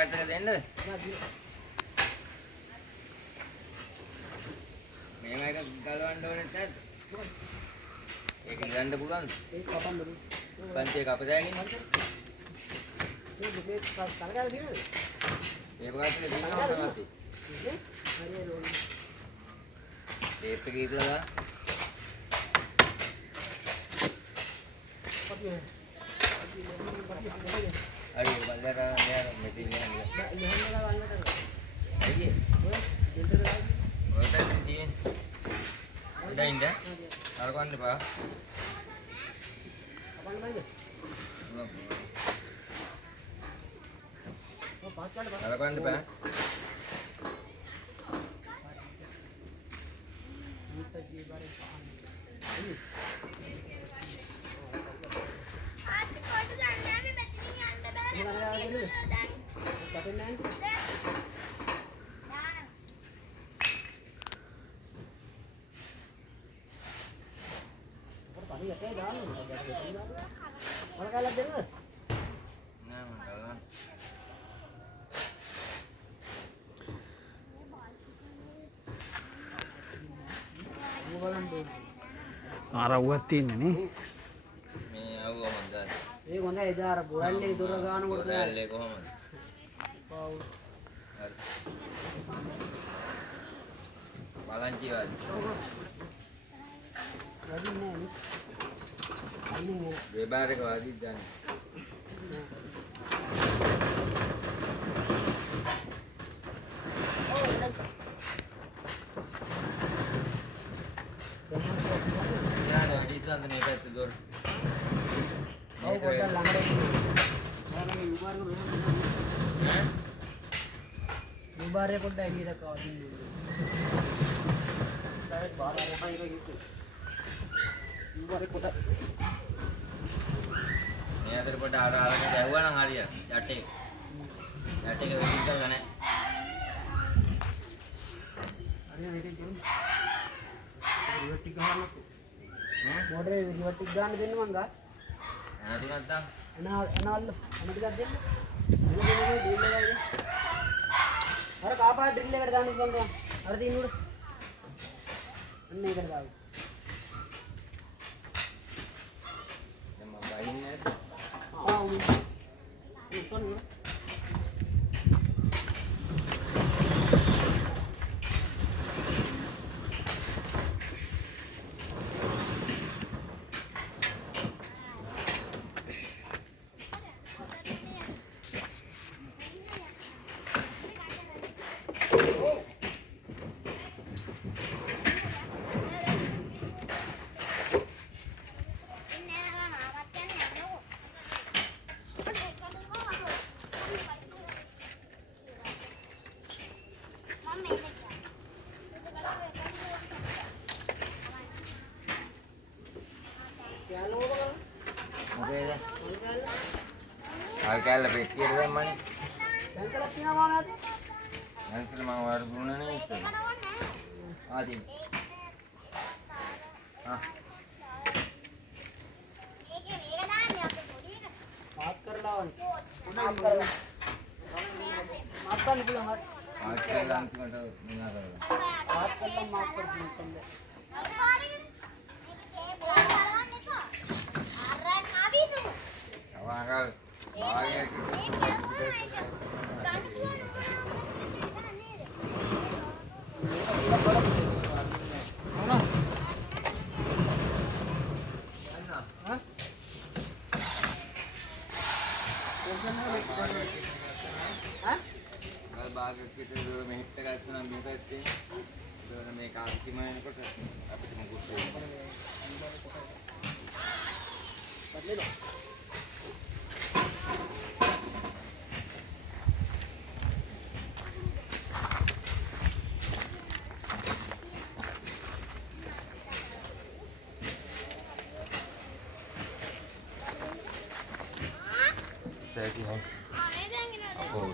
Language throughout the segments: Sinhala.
කට් එක දෙන්නද? මේව එක ගලවන්න ඕනේ නැද්ද? ඒක ගන්න පුළුවන්ද? ඒක කපන්න බෑ. පන්තිය කපදාගෙන. මේ දෙකේ කල්කාලා දිනද? ඒ වගාට දෙන්නවා තමයි. හරියට ඕනේ. ටේප් එක ඉරලා දාන්න. අර බලලා නෑ මෙතන නෑ. යහන්නලා වන්නට. අයියේ. ඔය දෙන්ටර ගායි. ඔය පැත්තේ තියෙන. ඉඳින්ද? අර ගන්න බා. කපන්න බෑද? ඔය පාත් ගන්න බෑ. අර ගන්න බෑ. මුත්තජී බාරේ පාන්නේ. ආරව්වක් තියෙන්නේ නේ. මේ ආව හොඳයි. ඒ හොඳයි එදා අර බොරල්ලේ දොර ගන්නකොට බොරල්ලේ කොහමද? පාව් හරි. බලන්ටි වල. වැඩි නෑ නේ. අයිනේ දෙබාර එක වාදිත් ගන්න. යාර හිතන්න මේ පැත්තේ දොර. ඔව් පොඩ්ඩක් ළඟට ඉන්න. ඈ? උබාරේ පොඩ්ඩක් එළියට කවදින්න. ඩයරෙක්ට් බාර මොකයි ඒක ඉන්නේ. උබාරේ පොඩ්ඩක් මේ අතර පොඩ අරගෙන දැවුවා නම් හරියට. යටේ. යටේ වෙලින් කරලා නැහැ. හරියට මේකෙන් තියෙන්නේ. රිවර්ට් එක ගන්නකො. ඈ? මොඩරේ රිවර්ට් එක ගන්න දෙන්න මං ගා. එනතුණක් දාන්න. එනවල්ල ටිකක් දෙන්න. එන දෙන්නේ ඩ්‍රිල් එකයි. අර කාපා ඩ්‍රිල් එකට දාන්න ඉස්සෙල්ලා. අර තියෙන උඩ. අන්න ඒකට දාන්න. දැන් මම බයින්නේ නැද්ද? ආ උන්. උස්සන්න. මොකේද? ආල් කැල්ල පෙට්ටියට දැම්මනේ. දැන්කලක් තියනවා නේද? නැන්සල මම වර දුන්නනේ ඉතින්. ආදී. පාත් කරලා වань. පාත් කරලා. මාත් කරන්න පුළුවන් හරි. ආල් කැල්ල අන්තිමට මෙයා කරලා. පාත් කරලා මාත් කරන්න. අවංගල් භාගයක් භාගයක් විතර දොර මෙහෙට ගත්තා නම් මේ පැත්තේ දොර මේ කාන්තිම යනකොට අපිට මොකුත් වෙන්නේ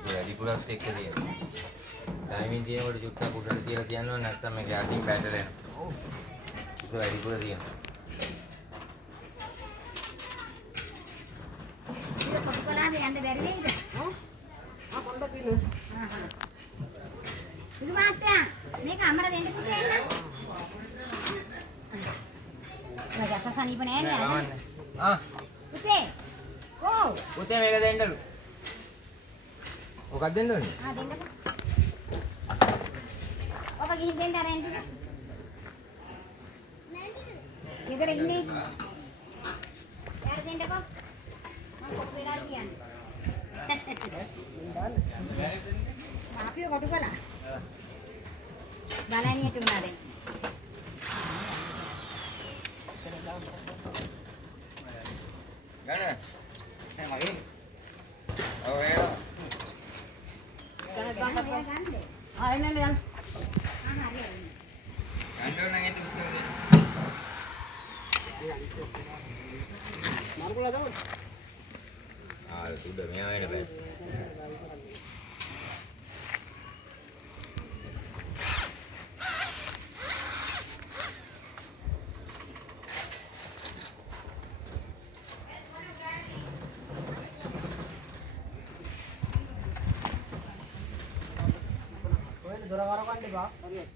වැඩිපුරක් ස්ටෙක් එක තියෙනවා. ටයිමින් තියෙනකොට චුට්ටක් උඩට තියලා තියනවා නැත්නම් මේක යටින් පැටලෙනවා. ඔව්. ඒක වැඩිපුර තියෙනවා. කොලාද යන්න බැරි වෙයිද? ආ කොලා කොණ්ඩ පින. ඉතින් මාත්‍යා මේක අම්මට දෙන්න පුතේ එන්න. මගේ අත සනීප නෑ නේද? ආ පුතේ. කොහො? පුතේ මේක දෙන්නලු. මොකක්ද දෙන්න ඕනේ? ආ දෙන්නකෝ. ඔබ ගිහින් දෙන්න අර එන්න. ගෙදර ඉන්නේ. යාර දෙන්නකෝ. මම කොහොමද වෙලා කියන්නේ? අපිව කොටු කළා. බලන්නේ තුනද? ගන්න. නෑ මගේ. ඔව් ඒක. ආ එන්න යන්න. ගන්න ඕන නම් එන්න පුතේ. මරුකුලා තමයි. ආ සුද්ද මෙයා වෙන්න බෑ. ඔය දොර වරවන්න එපා. හරියට.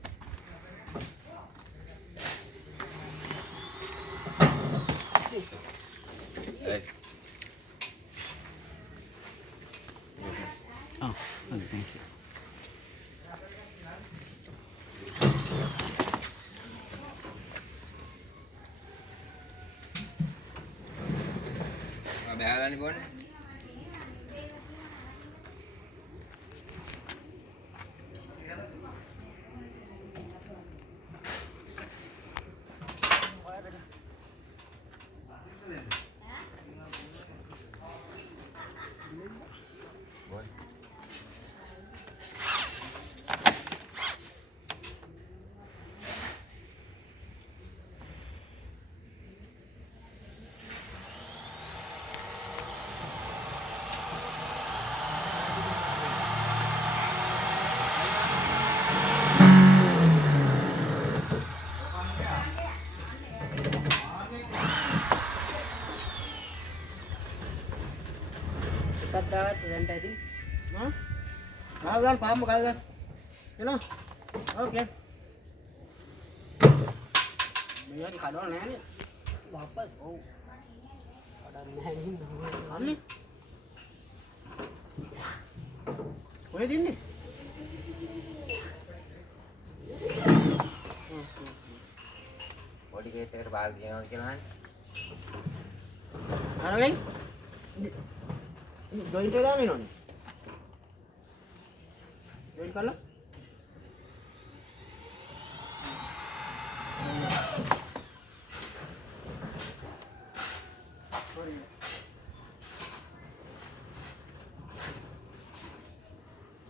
ඒ බෑලානේ බොන්නේ. බොන්න. Taddaat rent ඇති. හා? ආවලන් පාම්ම කල්ලා. එනවා. ඕකේ. මෙයාගේ කඩවල නෑනේ. බාප්පා ඔව්. කඩන්න නෑ අන්නේ. කොහෙද ඉන්නේ? පොඩි ගේට් එකට බාර දිනනවා කියලා අහන්නේ. අරගෙන ජොයින්ට් එක දාන්න ඕනේ. ජොයින්ට් කරලා.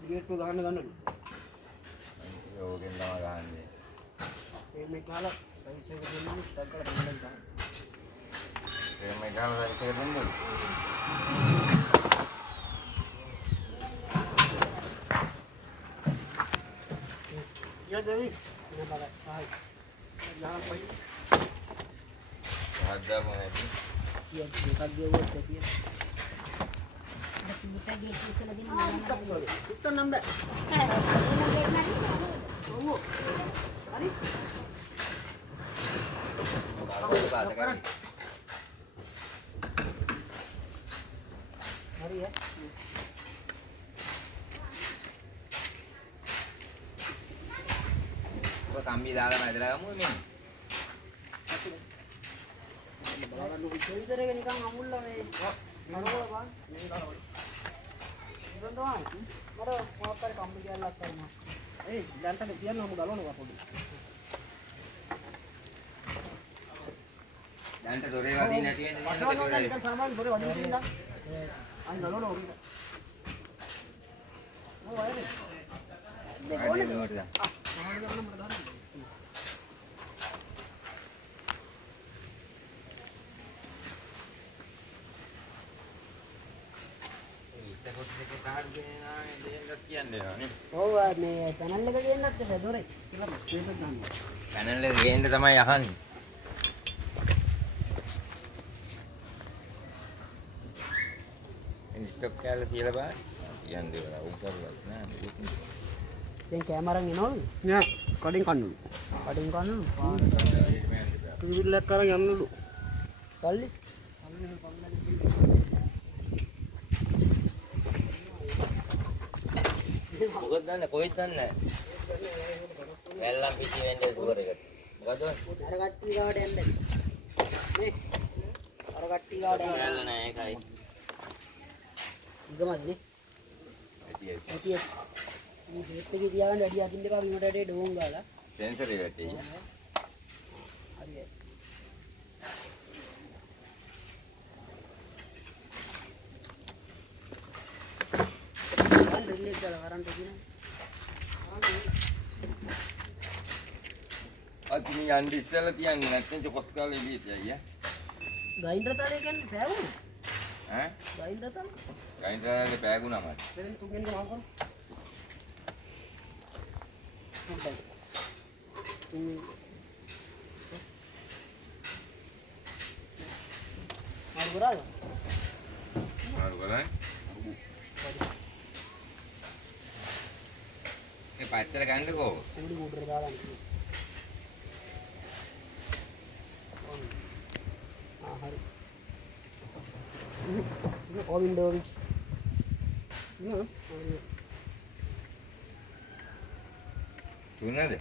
ගේට් එක ගන්න ගන්නලු. ඕකෙන් තමයි ගහන්නේ. මේ කාලා සයිස් එක දෙන්නේ ටක් කරලා බෙන්ඩක් ගන්න. මේ ගාලා සයිස් එක දෙන්නලු. Ya Dewi, ini balai. Hai. Jangan pergi. හදා මොනවද? Ya, kita dia buat dia. පුතා ගේ ඉස්සලා දෙන්න. Kita nambah. Oh. Hari. මොකක්ද බාද කරන්නේ? Hari ya. ඔබ කම්බි දාලා මැදලා ගමු මේ. Baru filter එක නිකන් අමුල්ලා මේ නරවල බං. මේ නරවල. ඉතින් තමයි. මට මොකක් හරි කම්බි කියලාක් කරනවා. ඒ දැන්ට කියන්නම ගලවනවා පොඩි. දැන්ට දොරේ වදින්න නැති වෙන්නේ පටවනවා නිකන් සාමාන්‍ය පොඩි වදින්න තියෙනවා. අයි ගලවනවා උඩට. ඔව් අයනේ. නේද? ඔව් මේ පැනල් එක ගේන්නත් බෑ දොරේ. ඉවරයි. මේක ගන්න. පැනල් එක ගේන්න තමයි අහන්නේ. ස්ටොප් කෑල්ල තියලා බලන්න. කියන්නේ වල උකරලා නෑ මේක. දැන් කැමරාන් එනවලු? නෑ කඩින් කන්නලු. කඩින් කන්නලු. ටීවීලක් කරන් යන්නලු. පල්ලි. මොකද දන්නේ කොහෙද දන්නේ? වැල්ලම් පිටි වෙන්නේ දුර එකට. මොකද? අර කට්ටිය ගාවට යන්න. නේ. අර කට්ටිය ගාවට යන්න. වැල්ල නෑ ඒකයි. ඉගමද නේ? ඇටි ඇටි. මේ හේත් එකේ තියාගන්න වැඩි අකින්න එපා බිමට ඇටේ ඩෝන් ගාලා. සෙන්සර් එක ඇටි. හරියයි. රිලීස් කරලා වරන්ට කියන. අතින් යන්න ඉස්සෙල්ලා තියන්නේ නැත්නම් චොකොස් කාලේ එළියට යයි ඈ. ගයින්ඩර් තලේ කියන්නේ පෑවුනේ. ඈ? ගයින්ඩර් තලේ. ගයින්ටරාගේ පෑගුණා මට. දෙන්න තුන්වෙනි එක මාකම්. හොඳයි. මාරු කරාද? මාරු කරන්නේ. ඒ පැත්තට ගන්නකෝ. කුඩි මුඩර දාලා නේ. හරි. වින්ඩෝ තුනද?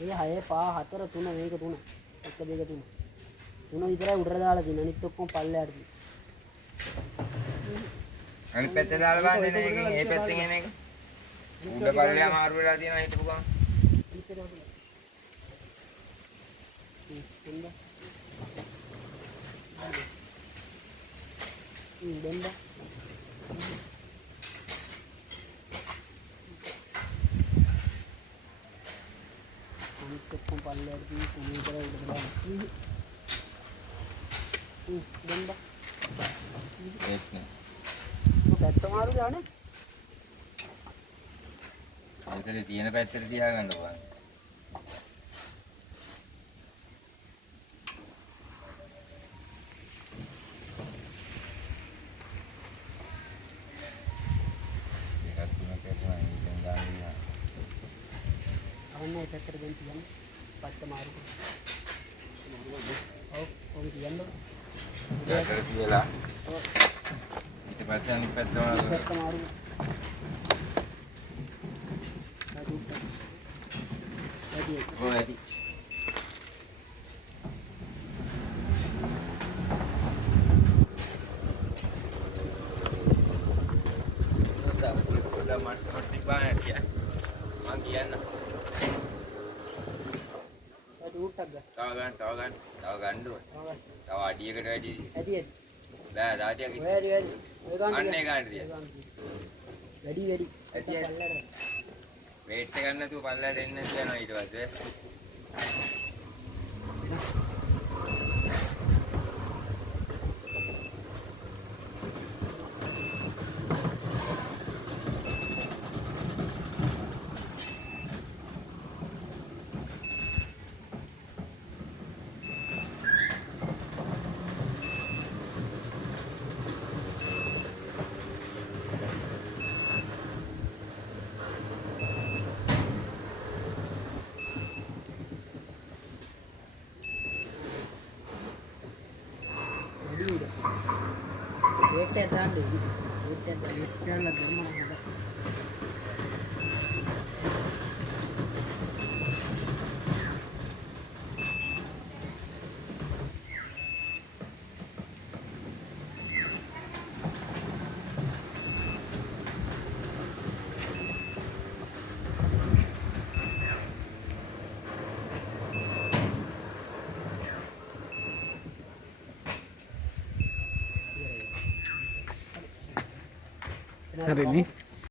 ඒ 6 5 4 3 මේක 3 1 2 3 3 විතරයි උඩට දාලා තියෙන අනිත් ඔක්කොම පල්ලෙහාට තියෙන අනිත් පැත්තේ දාලා බලන්න නේ එකෙන් ඒ පැත්තෙන් එන එක. උඩ පල්ලෙහා මාරු වෙලා තියෙනවා හිටපු ගමන්. දෙන්න අනිත් ඔක්කොම පල්ලෙහාට තියෙන තුන විතරයි උඩට දාලා දෙන්න ඒත් නේ. පැත්ත මාරු දාන්නේ අන්තරේ තියෙන පැත්තට තියාගන්න ඕන. ඒකත් තුනක් එපා ඉතින් ගන්න. අවන්නේ පැත්තට දෙන්න තියන්නේ පැත්ත මාරු ඔව් ඔව් තියන්න දැකලා කියලා. ඊට පස්සේ අනිත් පැත්ත වල පැත්ත මාරු ඔය ඇටි. තව ගන්න ඕනේ. තව අඩියකට වැඩි. ඇති බෑ දාටියක් ඉන්න. වැඩි අන්නේ ගන්න තිය. වැඩි ඇති වේට් එක ගන්න නැතුව පල්ලයට එන්න කියනවා ඊට පස්සේ. वेट දාන්න වෙට් එක දාලා ධර්මන හද හරිනේ